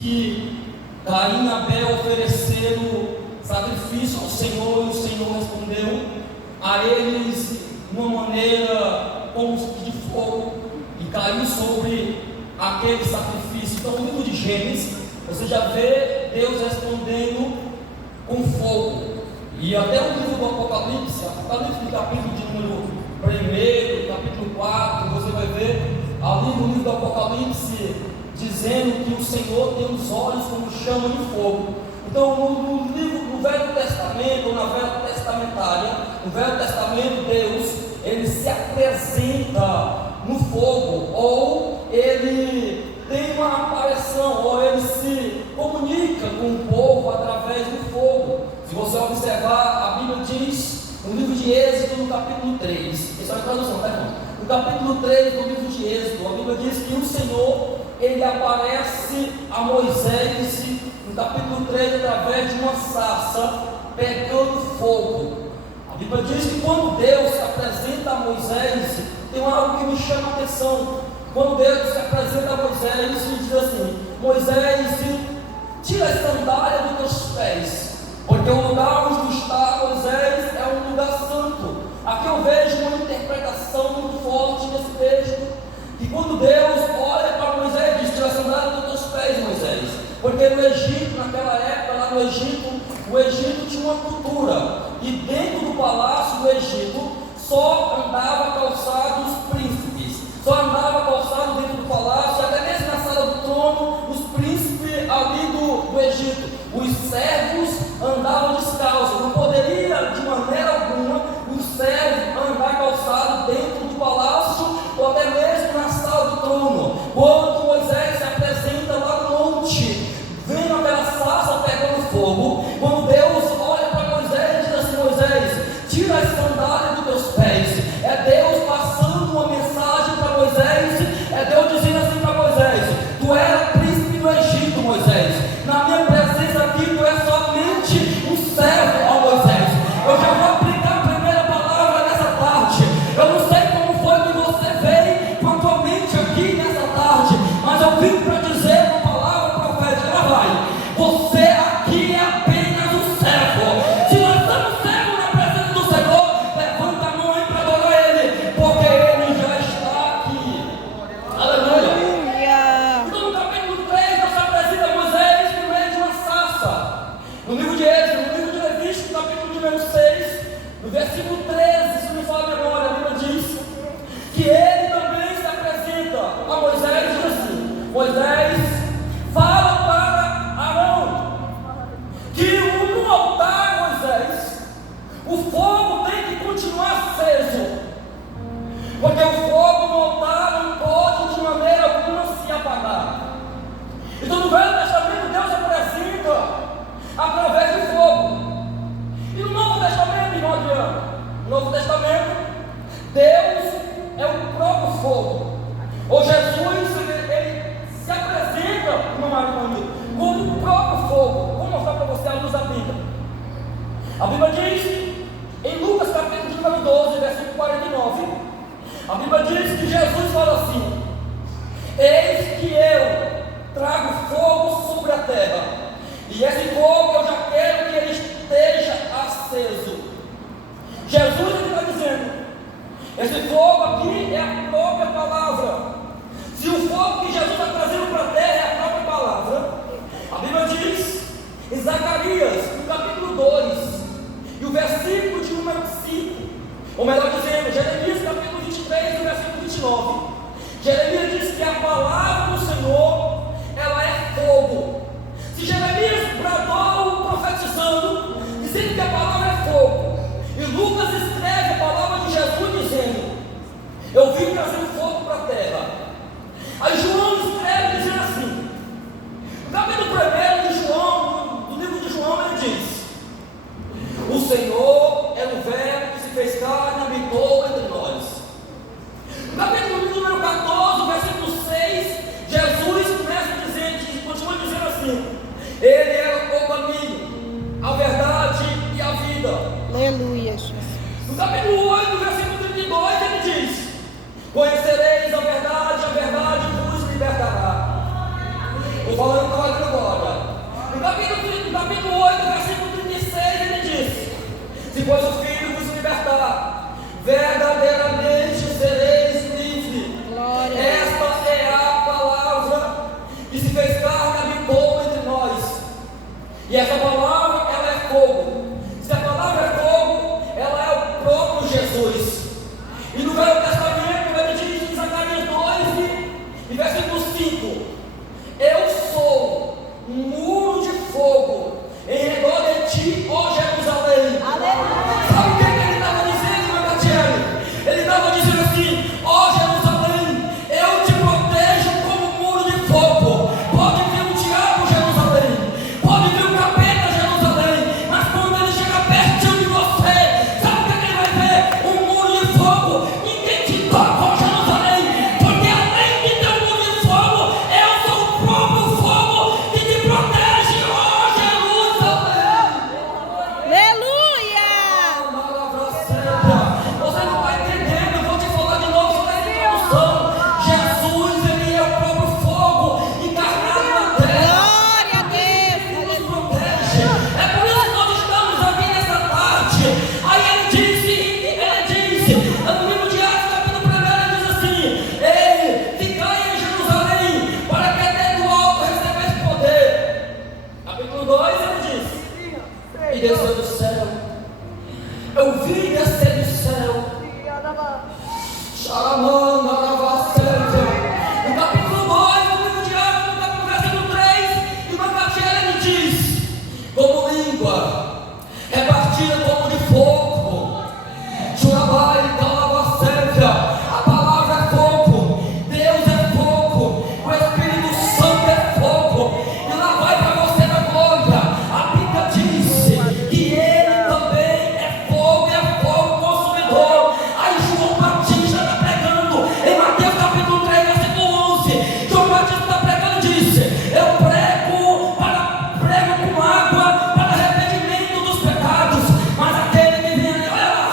que Caim e Abel ofereceram sacrifício ao Senhor, e o Senhor respondeu a eles de uma maneira como de fogo, e caiu sobre aquele sacrifício. Então, no livro de Gênesis, você já vê Deus respondendo com fogo. E até o livro do Apocalipse no capítulo de número 1, capítulo 4, você vai ver ali no livro do Apocalipse dizendo que o Senhor tem os olhos como chama de fogo. Então, no Velho Testamento, ou na Velha Testamentária, no Velho Testamento, Deus, ele se apresenta no fogo, ou ele tem uma aparição, ou ele se comunica com o povo através do fogo. Se você observar, a Bíblia diz, no livro de Êxodo, no capítulo 3, isso é uma tradução, tá, irmão? No capítulo 3 do livro de Êxodo, a Bíblia diz que o Senhor, ele aparece a Moisés, no capítulo 3, através de uma sarça, pegando fogo. A Bíblia diz que quando Deus se apresenta a Moisés, tem algo que me chama a atenção. Quando Deus se apresenta a Moisés, ele diz assim: Moisés, tira a sandália dos teus pés, porque o lugar onde tu está, Moisés, é um lugar santo. Aqui eu vejo uma interpretação muito forte nesse texto, que quando Deus olha para Moisés e diz: tira a sandália dos teus pés, Moisés, porque no Egito, naquela época, lá no Egito, o Egito tinha uma cultura, e dentro do palácio do Egito só andava calçados os príncipes, só andava calçado dentro do palácio, até mesmo na sala do trono, os príncipes ali do Egito. Os servos andavam descalços, não poderia de maneira alguma os servos andar calçado dentro do palácio, ou até mesmo na sala do trono. Quando Moisés se apresenta lá no monte, vendo aquela sarça pegando fogo, quando Deus olha para Moisés e diz assim: Moisés, tira as sandálias dos teus pés. É Deus passando uma mensagem para Moisés, é Deus dizendo assim para Moisés: tu és príncipe do Egito, Moisés, na minha presença aqui tu és somente um servo, ó Moisés. Eu já vou aplicar a primeira palavra nessa tarde. Eu não sei como foi que você veio com a tua mente aqui nessa tarde, mas eu vim para dizer uma palavra profética. Ela vai: você aqui é apenas um servo. Se nós estamos servos na presença do Senhor, levanta a mão aí para adorar Ele, porque Ele já está aqui. Aleluia. Então no capítulo 3 Deus se apresenta a Moisés no meio de uma sarça. No livro de Êxodo, no livro de Levítico, no capítulo de número 6, no versículo 13, se me fala a memória, a Bíblia diz que ele também se apresenta a Moisés e diz assim: Moisés, fala para Arão que no altar, Moisés, o fogo tem que continuar aceso, porque o fogo no altar não pode de maneira alguma se apagar. Então no Velho Testamento Deus se apresenta através do fogo, e no Novo Testamento, irmão Adriano, no Novo Testamento Deus é o próprio fogo. Ou Jesus, ele se apresenta, irmão Marinho, como o próprio fogo. Vou mostrar para você a luz da Bíblia. A Bíblia diz em Lucas capítulo número 12, versículo 49, a Bíblia diz que Jesus fala assim: eis que eu trago fogo sobre a terra, e esse fogo eu já quero que ele esteja aceso. Jesus está dizendo: esse fogo aqui é a própria palavra. Se o fogo que Jesus está trazendo para a terra é a própria palavra, a Bíblia diz em Zacarias, no capítulo 2, e o versículo de número 5, ou melhor dizendo, Jeremias capítulo 23, no versículo 29, Jeremias diz que a palavra do Senhor, ela é fogo. Se Jeremias bradou profetizando, dizendo que a palavra é fogo, e Lucas escreve a palavra de Jesus dizendo: eu vim trazer fogo para a terra. Aí João escreve dizendo assim, no capítulo 1 de João, do livro de João, ele diz: o Senhor é o verbo que se fez carne e habitou entre nós. No capítulo número 14, versículo 6, Jesus começa dizendo, continua dizendo assim: ele é o caminho, a verdade e a vida. Aleluia, Jesus. No capítulo 8, versículo 32, ele diz: conhecereis a verdade vos libertará. Estou falando agora capítulo 8, versículo 36, ele diz: se pois o Filho vos libertar, verdadeiramente sereis livres. Esta é a palavra que se fez carne e habitou entre nós. E essa palavra, ela é fogo. Se a palavra é fogo, ela é o próprio Jesus. E no Velho Testamento, ele diz em Zacarias 2, e versículo 5: eu sou um muro de fogo em redor de ti, ó Jerusalém. Aleluia. Sabe o que ele estava dizendo, meu Catiele? Ele estava dizendo assim: ó Jerusalém, eu te protejo como um muro de fogo. Pode vir o diabo, Jerusalém, pode vir o capeta, Jerusalém, mas quando ele chega pertinho de você, sabe o que ele vai ver? Um muro de fogo. Ninguém te toca, ó Jerusalém, porque além de ter um muro de fogo, eu sou o próprio fogo que te protege, ó Jerusalém. Aleluia! Você não está entendendo, eu vou te falar de novo sobre essa introdução. Jesus, ele é o próprio fogo encarnado na terra. Glória a Deus! Ele nos protege. É por isso que nós estamos aqui nessa tarde. Aí ele disse, no livro de Atos, capítulo 1, ele diz assim: ei, ficai em Jerusalém, para que até do alto recebesse poder. Capítulo 2, ele diz: e desceu do céu. Eu vi descer do céu. Xaramanda, Aravacélia. No capítulo 2, no livro de Atos, no capítulo versículo 3, e uma cartilha ele diz: como língua, repartida como de fogo. Xurabai, Calavacélia. A palavra é fogo. Deus é fogo. O Espírito Santo é fogo. E lá vai para você na glória. A Bíblia diz que ele também é fogo consumidor. Aí João Batista está pregando em Mateus capítulo 3, versículo 11. João Batista está pregando e disse: eu prego com água para arrependimento dos pecados, mas aquele que vem ali, olha lá,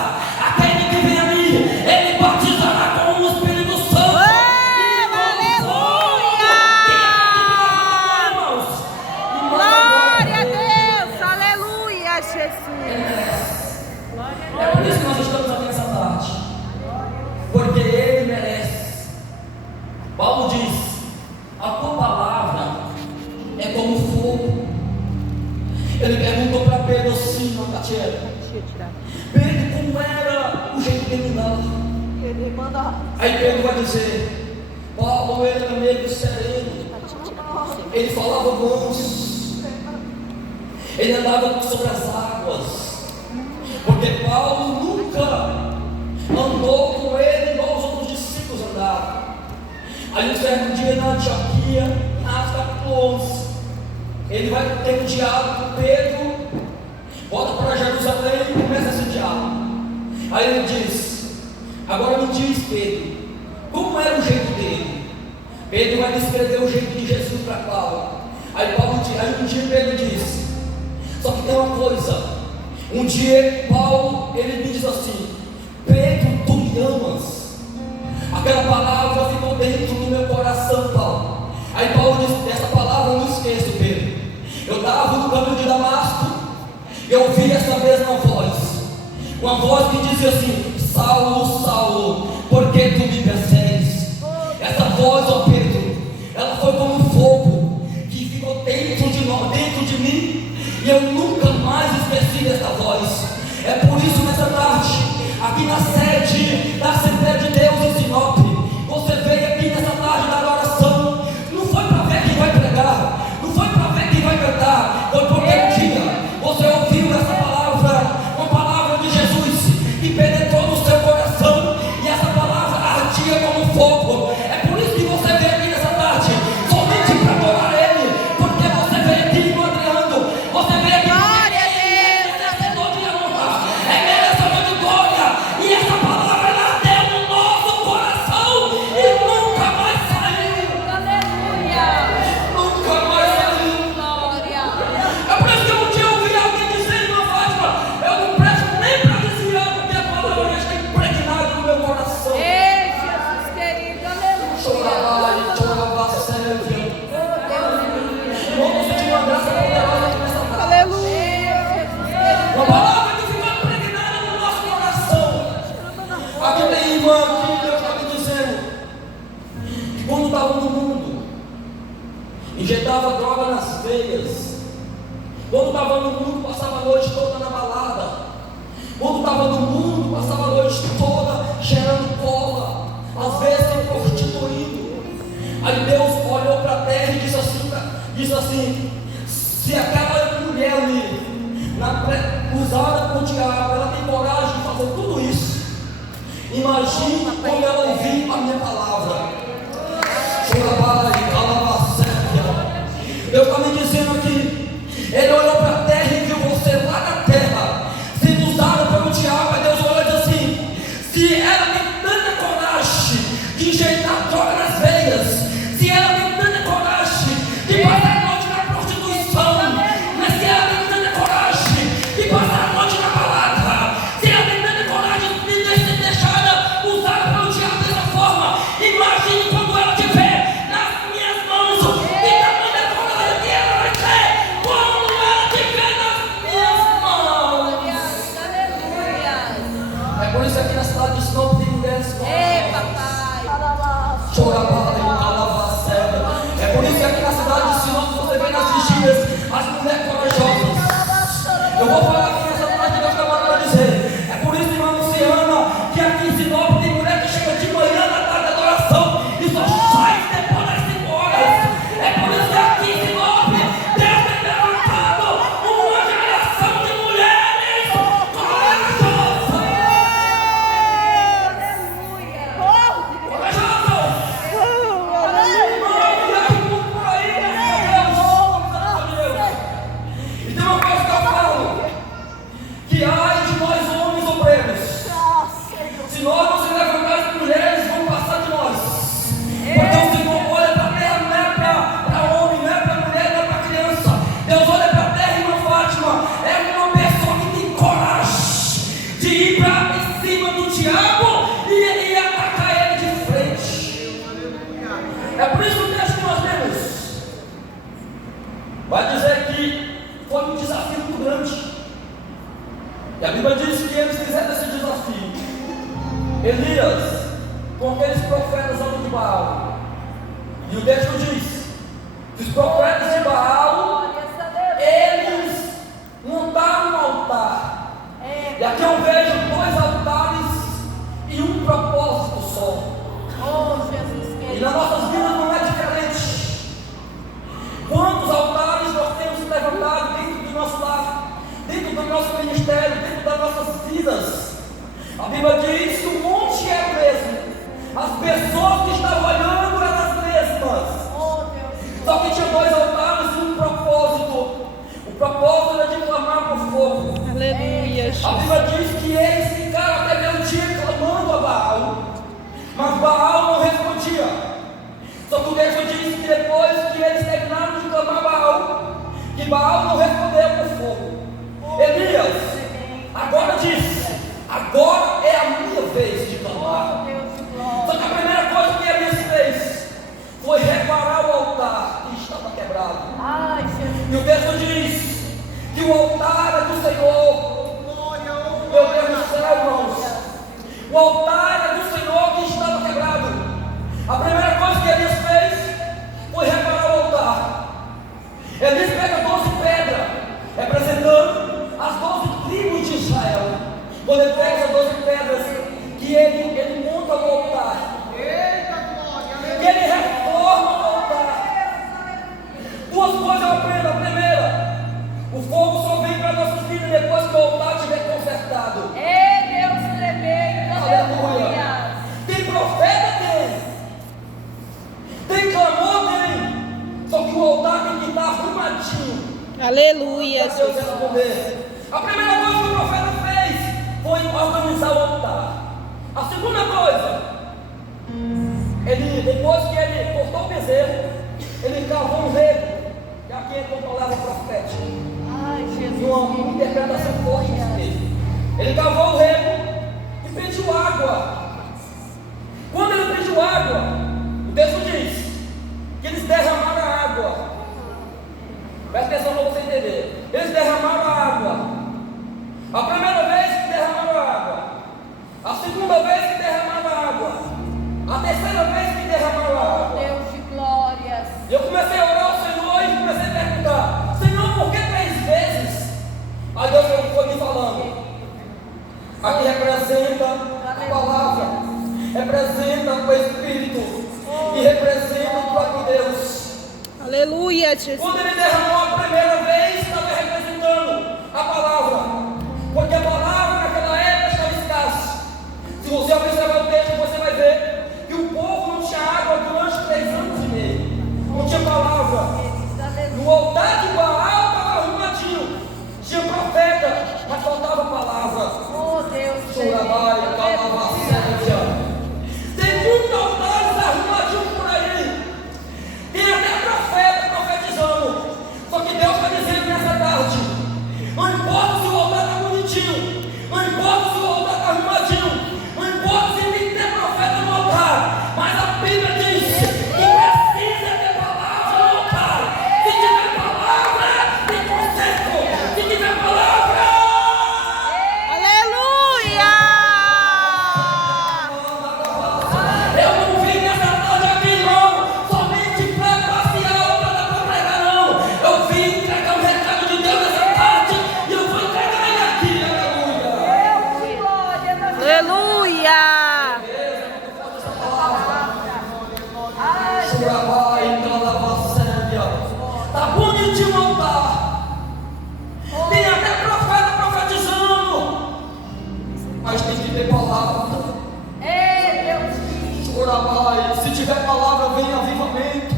aquele que vem ali, ele batizará com o Espírito Santo. Glória a Deus! Aleluia, Jesus! É por isso que nós estamos aqui nessa tarde, porque ele merece. Paulo diz: a tua palavra é como fogo. Ele perguntou para Pedro assim, não, Catiele: Pedro, como era o jeito dele lá? Aí Pedro vai dizer: Paulo era meio sereno, ele falava manso, ele andava sobre as águas, porque Paulo nunca andou com ele igual os outros discípulos andaram. Aí um certo dia na Antioquia, em Atos capítulo 11, ele vai ter um diálogo com Pedro, volta para Jerusalém e começa esse diálogo. Aí ele diz: agora me diz, Pedro, como era o jeito dele? Pedro vai descrever o jeito de Jesus para Paulo. Aí um dia Pedro diz: só que tem uma coisa. Um dia Paulo, ele me diz assim: Pedro, tu me amas? Aquela palavra ficou dentro do meu coração, Paulo. Aí Paulo diz: essa palavra eu não esqueço, Pedro. Eu estava no caminho de Damasco, eu ouvi essa mesma voz, uma voz que dizia assim: Saulo, Saulo, por que tu me persegues? Essa voz, ó Pedro, ela foi como um fogo que ficou dentro de mim, e eu nunca mais esqueci dessa voz. É por isso nessa tarde, aqui na sede da Assembleia de Deus em Sinop, você veio aqui nessa tarde da oração, não foi para ver quem vai pregar, não foi para ver quem vai cantar, foi porque um dia você ouviu essa palavra, uma palavra de Jesus que penetrou no seu coração, e essa palavra ardia como fogo. É por isso que você veio aqui nessa tarde, somente para adorar Ele, porque você veio aqui madreando, você veio aqui porque Ele é merecedor de honra, é merecedor de glória, e essa palavra usava droga nas veias. Quando estava no mundo, passava a noite toda na balada. Quando estava no mundo, passava a noite toda cheirando cola, às vezes se prostituindo. Aí Deus olhou para a terra e disse assim: se aquela mulher ali, usada por diabo, ela tem coragem de fazer tudo isso, imagine quando ela ouvir a minha palavra. Deus está me dizendo aqui, Ele olhou para a terra e viu você lá na terra, sendo usada pelo diabo. Aí Deus olhou e disse assim: se ela tem tanta coragem de injetar droga nas veias, se ela tem tanta coragem de passar a noite na prostituição, mas se ela tem tanta coragem de passar a noite na balada, se ela tem tanta coragem de ser deixada usada pelo diabo dessa forma, imagine quando ela tiver nas minhas mãos, e tamanha coragem que ela vai ter quando ela tiver nas minhas mãos. É por isso que aqui na cidade de Sinop tem mulheres com é por isso que aqui na cidade de Sinop você vê nas vigílias as mulheres corajosas. Eu vou falar aqui nessa tarde, Deus está mandando dizer. É por isso, irmã Luciana, que aqui em Sinop tem mulher que chega de manhã na tarde da adoração e só sai depois das 5 horas. É por isso que aqui em Sinop Deus tem levantado uma geração de mulheres corajosas. Que ai de nós homens obreiros, se nós não se levantarmos, mulheres vão passar de nós. Porque o Senhor olha para a terra, não é para homem, não é para mulher, não é para criança. Deus olha para a terra, irmã Fátima, é uma pessoa que tem coragem de ir para em cima do diabo e atacar ele de frente. É por isso que o texto que nós lemos vai dizer que foi um desafio muito grande. E a Bíblia diz que eles fizeram esse desafio. Elias, com aqueles profetas altos de Baal. E o texto diz que os profetas de Baal, eles montaram um altar. E aqui eu vejo 2 altares e um propósito só. E nas nossas vidas não é diferente. Quantos altares nós temos levantado dentro do nosso lar, dentro do nosso ministério, dentro das nossas vidas? A Bíblia diz que o monte é o mesmo, as pessoas que estavam olhando eram as mesmas, só que tinha 2 altares e um propósito. O propósito era de clamar por fogo. Aleluia. A Bíblia diz que eles ficaram até meio-dia clamando a Baal, mas Baal não respondia. Só que o texto diz que depois que eles terminaram de clamar a Baal, que Baal não respondeu por fogo. Elias agora diz: agora é a minha vez de clamar. Só que a primeira coisa que Elias fez foi reparar o altar que estava quebrado. E o texto diz que o altar era do Senhor. Meu Deus do céu, irmãos, o altar era do Senhor que estava quebrado. A primeira coisa que Elias fez foi reparar o altar. Elias pega 12 pedras, representando as 12 tribos de Israel. Quando ele pega as 12 pedras, que ele monta o altar, que ele reforma o altar. 2 coisas eu aprendo. A primeira, o fogo só vem para nossas vidas depois que o altar estiver consertado. Aleluia. Tem profeta? Tem clamor? Tem. Só que o altar tem que estar arrumadinho. Aleluia. Deus responder. A primeira coisa que o profeta fez foi organizar o altar. A segunda coisa, depois que ele cortou o bezerro, ele cavou um rego. E aqui é uma palavra profética. Uma interpretação forte mesmo. Ele cavou o rego e pediu água. Quando ele pediu água, o texto diz que eles derramaram a água. Presta atenção para você entender. Eles derramaram a água. A primeira vez que derramaram a água, a segunda vez que derramaram a água, a terceira vez que derramaram a água. Deus de glórias. Eu comecei a orar ao Senhor ele derramou a primeira vez, estava representando a palavra, porque a palavra naquela época estava escassa. Se você observar o texto, você vai ver que o povo não tinha água durante 3 anos e meio, não tinha palavra. No altar de Baal estava arrumadinho, tinha profeta, mas faltava palavra. Oh Deus, tem muitos altares arrumadinhos por aí, tem até profeta profetizando. Só que Deus está dizendo nessa tarde: não importa se o altar está bonitinho, não importa se o altar está arrumadinho, não importa se tem que ter profeta no altar, mas a Bíblia diz que precisa ter palavra no altar. Se tiver palavra, tem conserto. Se tiver palavra, Aleluia! eu não vim nessa tarde aqui, não, somente para passear ou para pregar, não. Eu vim entregar o recado de Deus nessa tarde e eu vou entregar ele aqui, aleluia. Aleluia! Está bonitinho o altar, tem até profeta profetizando, mas tem que ter palavra. Se tiver palavra, vem avivamento.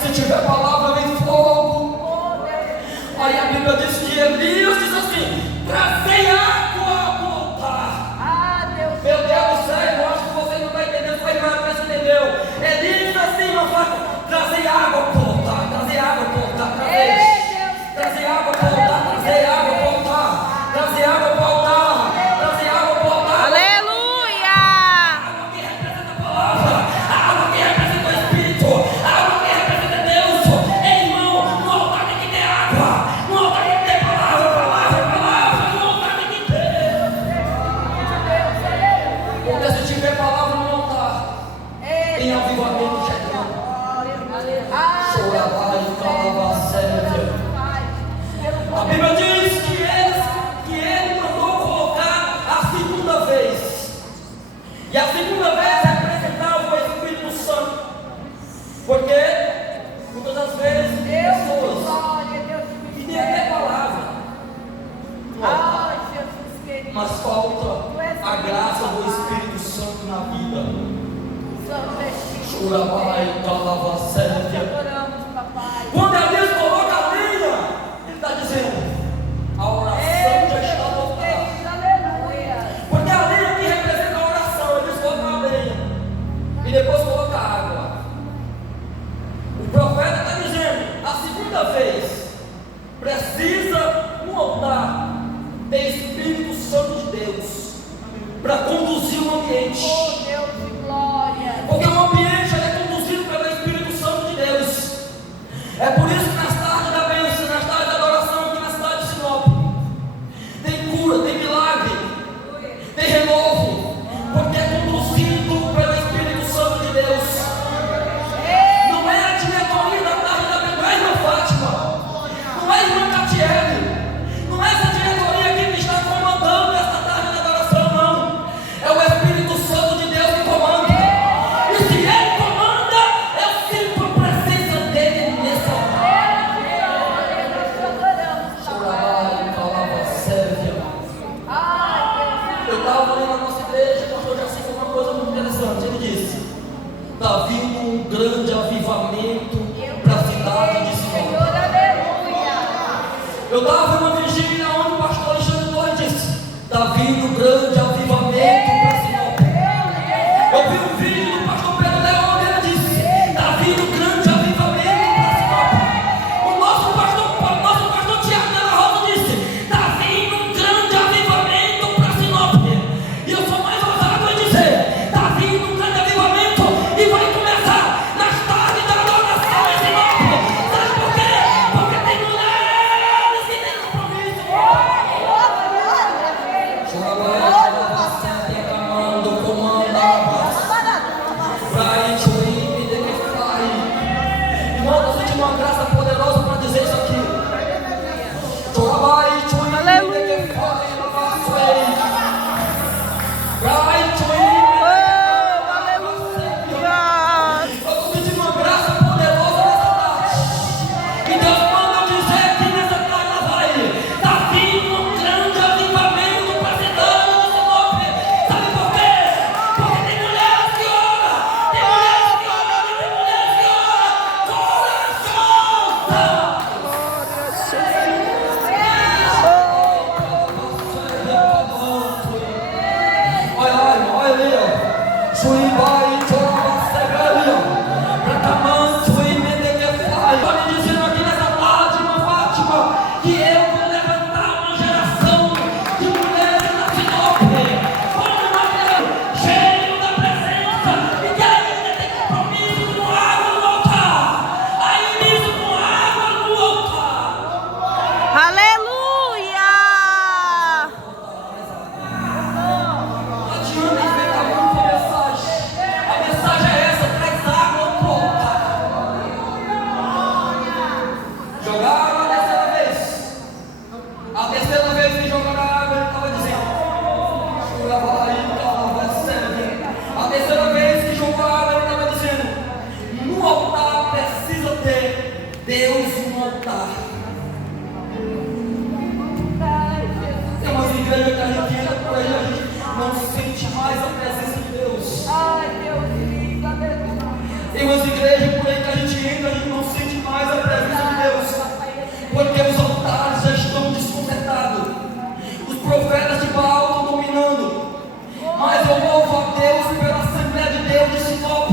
Se tiver palavra, vem fogo. Aí a Bíblia diz que Elias diz assim: trazei água para o altar. Meu Deus do céu, eu acho que você não está entendendo, só irmã parece que entendeu. Elias diz assim, mas trazei água para o altar, trazei água para o altar, trazei água para o altar, trazei água para o altar, trazei água para o altar, trazei água para o altar. Aleluia! Água que representa a palavra, a água que representa o Espírito, a água que representa Deus. Ei, irmão, no altar tem que ter água, no altar tem que ter palavra, no altar tem que ter. Porque se tiver palavra no altar, tem avivamento chegando. A Bíblia diz que ele mandou colocar a segunda vez. E a segunda vez representava o Espírito Santo. Porque muitas das vezes pessoas que têm até palavra, mas falta a graça do Espírito Santo na vida. Quando Elias coloca a lenha, ele está dizendo: a oração já está voltada. Porque a lenha aqui representa a oração. Eles colocam a lenha e depois coloca a água. O profeta está dizendo: a segunda vez precisa no altar ter Espírito Santo de Deus para conduzir o ambiente. Porque o ambiente ele é conduzido pelo Espírito Santo de Deus. É por isso que nas tardes da bênção, nas tardes da adoração aqui na cidade de Sinop, tem cura, tem milagre, tem renovo, porque é conduzido pelo Espírito Santo de Deus. Não é a diretoria da tarde da bênção, não é a irmã Fátima, não é a irmã Catiele, não é essa diretoria aqui que está comandando essa tarde da adoração, não. É o Espírito Santo de Deus que comanda. E se Ele comanda, eu sinto a presença dEle nessa hora. Eu estava ali na nossa igreja, o pastor Jacinto falou uma coisa muito interessante. Ele disse: está vindo um grande avivamento para a cidade de Sinop. Eu estava vendo uma vigília onde o pastor Alexandre Torres disse: está vindo um grande avivamento para Sinop. Eu vi um vídeo do pastor Pedro Leão, ele disse: está vindo um grande avivamento para Sinop. O nosso pastor Tiago de la Rosa disse: está vindo um grande avivamento para Sinop. E eu sou mais ousado em dizer: está vindo um grande avivamento e vai começar nas tardes da adoração em Sinop. Sabe por quê? Porque tem mulheres que têm Jogaram a terceira vez. A terceira vez que jogaram a água, ele estava dizendo: a terceira vez que jogou a água, ele estava dizendo: no altar precisa ter Deus no altar. Tem umas igrejas que a gente entra por aí, a gente não sente mais a presença de Deus. Tem umas igrejas por aí que a gente entra, a gente não sente mais a presença de Deus, porque os altares já estão desconectados, os profetas de Baal estão dominando. Mas eu louvo a Deus pela Assembleia de Deus de Sinop,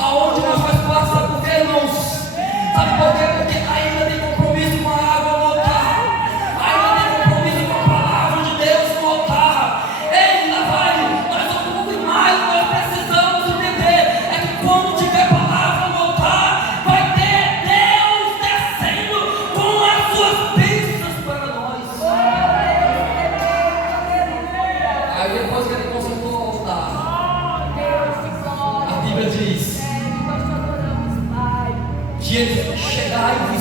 aonde nós faz parte. Sabe por quê, irmãos? Sabe por quê? Porque ainda tem compromisso com a água no altar, ainda tem compromisso com a palavra de Deus no altar. Ainda vai, nós somos muito mais, nós precisamos entender é que quando tiver palavra no altar, vai ter Deus descendo com as suas bênçãos para nós. Aí depois que ele consertou o altar, a Bíblia diz que eles chegaram aqui,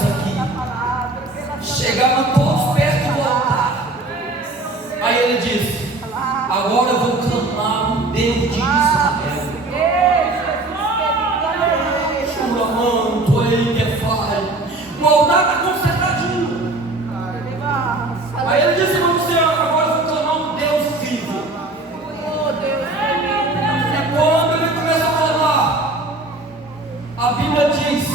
chegaram todos perto do altar. Aí ele diz: agora eu vou clamar o Deus de Israel. Churamando, ele que faz. O altar está consertadinho. Aí ele disse: irmão Luciano, agora eu vou clamar um Deus vivo. E quando ele começa a clamar, a Bíblia diz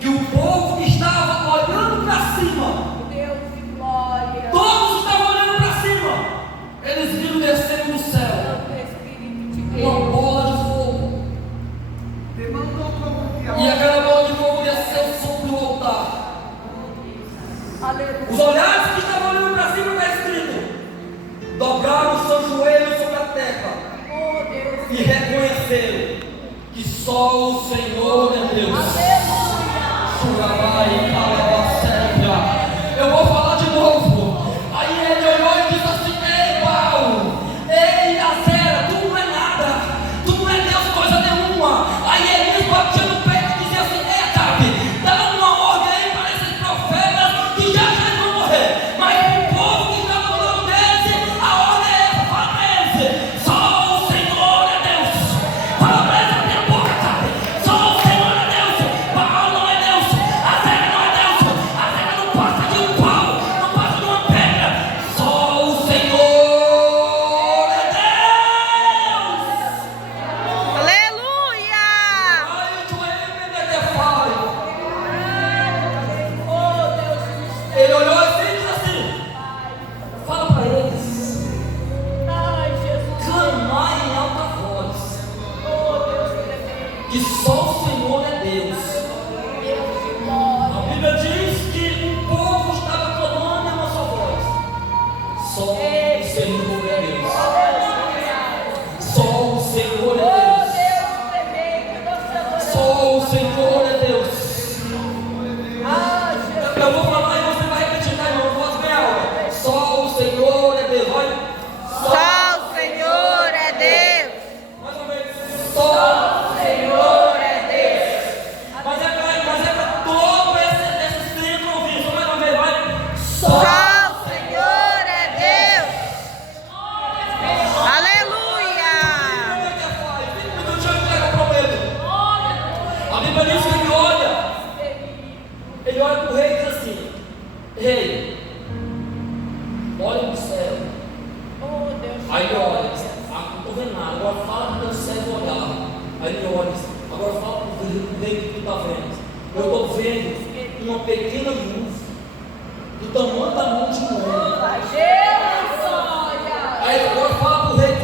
que o povo que estava olhando para cima, todos estavam olhando para cima, eles viram descendo do céu uma bola de fogo. E aquela bola de fogo desceu sobre o altar. Os olhares que estavam olhando para cima, está escrito: dobraram os seus joelhos sobre a terra e reconheceram que só o Senhor é Deus. Eu vou falar de novo. Aí ele olhou e disse assim: ei, Baal, ei, Azera, tu não é nada, tu não é Deus coisa nenhuma. Aí ele batia no peito e dizia assim: ei, Acabe, dá uma ordem aí para esses profetas que já vão morrer. Mas o povo que está no lado deles, a ordem é essa: fala para eles, só o Senhor é Deus. Fala para eles, abre a boca, Acabe, só o Senhor é Deus. Baal não é Deus, Azera não é Deus, Azera não passa de um pau, não passa de uma pedra. Só o Senhor é Deus. Aleluia! Aí o Joel fala. Ele olhou assim e disse assim: fala para eles, clamar em alta voz, que só o Senhor é Deus. A Bíblia diz que o povo estava clamando em uma só voz: só o Senhor é Deus. Só o Senhor é Deus. Só o Senhor é Deus. Eu vou falar e você vai repetir, tá, irmão? Voz bem alta. Só o Senhor é Deus. Olha. Só o Senhor é Deus. Mais uma vez. Só o Senhor é Deus. Mas é para todo esse centro ouvir. Só mais uma vez, vai. Só o Senhor é Deus. Aleluia! A Bíblia diz que ele olha para o rei e diz assim: rei, olha para o céu. Aí ele olha, não estou vendo nada, agora fala para o teu servo olhar. Aí ele olha, agora fala para o rei que tu está vendo. Eu estou vendo uma pequena luz do tamanho da mão de um homem. Aí agora fala para o rei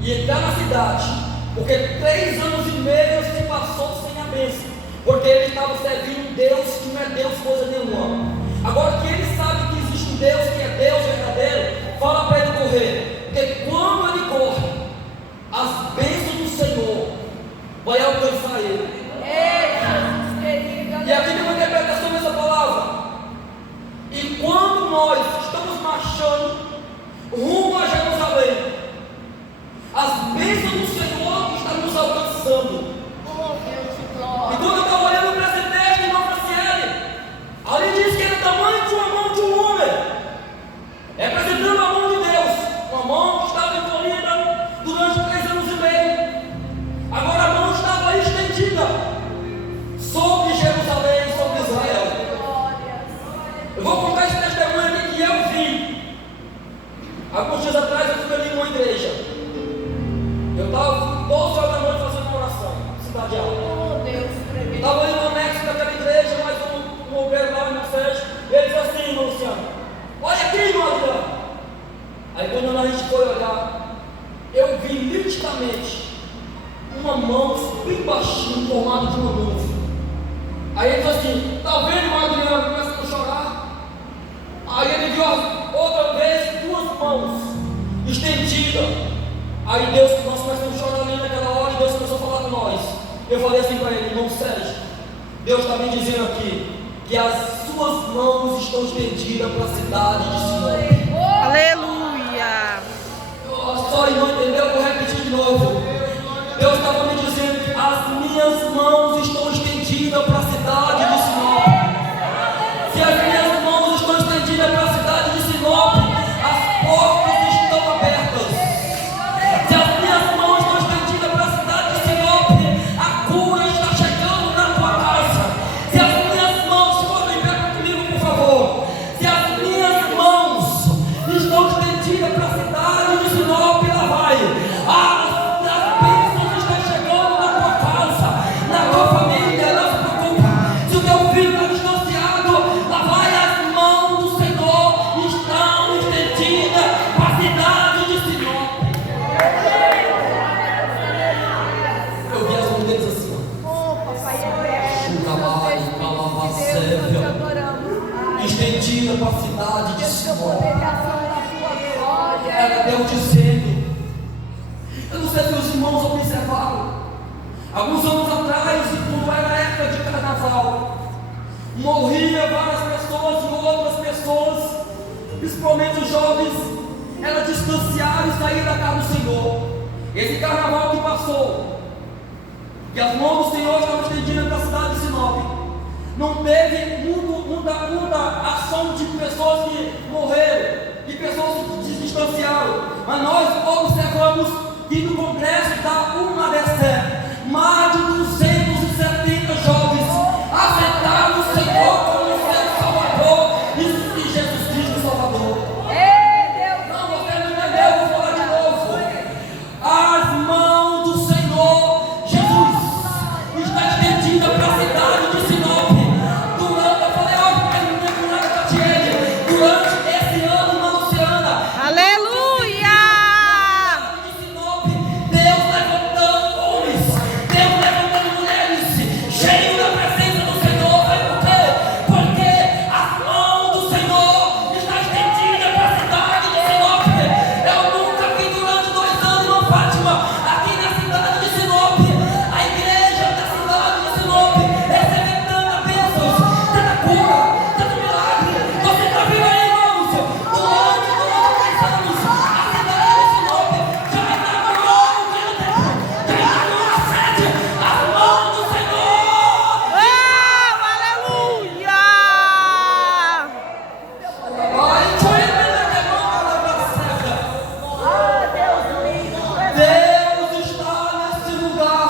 e entrar na cidade, porque 3 anos e meio se passou sem a bênção, porque ele estava servindo um Deus que não é Deus coisa nenhuma. Agora que ele sabe que existe um Deus que é Deus verdadeiro, fala para ele correr, porque quando ele corre, as bênçãos do Senhor vai alcançar ele. E aqui tem uma interpretação dessa palavra. E quando nós estamos marchando rumo a Jerusalém, as bênçãos do Senhor estão nos alcançando. E quando eu estava olhando para esse texto, irmão Franciele, aqui, irmão Adriano. Aí quando a gente foi olhar, eu vi nitidamente uma mão bem baixinha, formada de uma nuvem. Aí ele falou assim: tá vendo, irmão Adriano, começando a chorar. Aí ele viu outra vez 2 mãos estendidas. Aí nós começamos a chorar ali naquela hora e Deus começou a falar com nós. Eu falei assim para ele: irmão Sérgio, Deus está me dizendo aqui que as suas mãos estão estendidas para a cidade de Sinop. Aleluia. Só irmão entendeu? Vou repetir de novo. Deus estava me dizendo que as minhas mãos estão estendidas para a cidade de Sinop. Se as minhas mãos estão estendidas para a cidade de Sinop, as portas estão abertas. Se as minhas mãos estão estendidas para a cidade de Sinop, a cura está chegando na tua casa. Se as minhas mãos, se for lembrar comigo, por favor, se as minhas mãos estão estendidas para a cidade de Sinop, ela vai. As bênçãos estão chegando na tua casa, na tua família. Não se preocupa. Se o teu filho está distanciado, lá vai, as mãos do Senhor estão estendidas para a cidade de Sinop. Eu vi as mãos deles assim, estendida para a cidade de Sinop. Era Deus dizendo. Eu não sei se os irmãos observaram. Alguns anos atrás, quando era época de carnaval, morria várias pessoas e outras pessoas, principalmente os jovens, eram distanciados, saíram da casa do Senhor. Esse carnaval que passou, e as mãos do Senhor estavam estendidas para a cidade de Sinop, não teve muita ação de pessoas que morreram, de pessoas que se distanciaram, mas nós observamos que no congresso da UNADECE, mais de 270 jovens aceitaram o Senhor como seu Salvador e Jesus Cristo Salvador. Não, você não entendeu, vou falar de novo. As mãos do Senhor Jesus está estendida para a cidade de Sinop. Durante, eu falei, ó, pai, não tem nada para ti. Durante esse ano na Oceana, Aleluia. de Sinop, Deus levantando homens, Deus levantando mulheres, cheios da presença do Senhor. Sabe por quê? Porque as mãos do Senhor está estendida para a cidade de Sinop. Eu nunca vi durante 2 anos, irmã Fátima, aqui na cidade de Sinop, a igreja da cidade de Sinop recebendo tanta bênção, tanta cura, tanto milagre. Você está vendo aí, irmãos? Durante 2 anos, a cidade de Sinop já estava louca, já estava numa sede, as mãos do Senhor. Aleluia. Ai, foi a palavra certa. Deus está nesse lugar.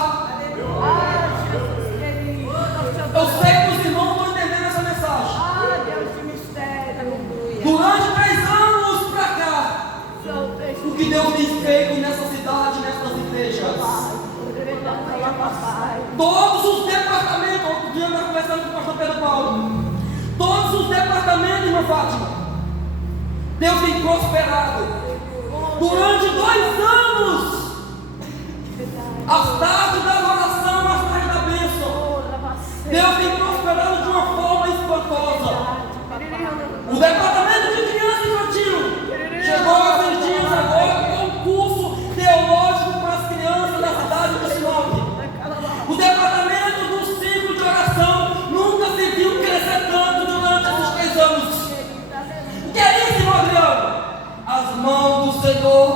Eu sei que os irmãos estão entendendo essa mensagem. Durante 3 anos para cá, o que Deus tem feito nessa cidade, nessas igrejas. Todos os departamentos, outro dia eu estava conversando com o pastor Pedro Paulo. Todos os departamentos, irmã Fátima, Deus tem prosperado. Durante 2 anos, as tardes da oração, as tardes da bênção, Deus tem prosperado de uma forma espantosa. O departamento de criança infantil chegou esses dias agora com um curso teológico para as crianças da cidade de Sinop. O departamento do ciclo de oração nunca se viu crescer tanto durante esses 3 anos. O que é isso, irmão Adriano? As mãos do Senhor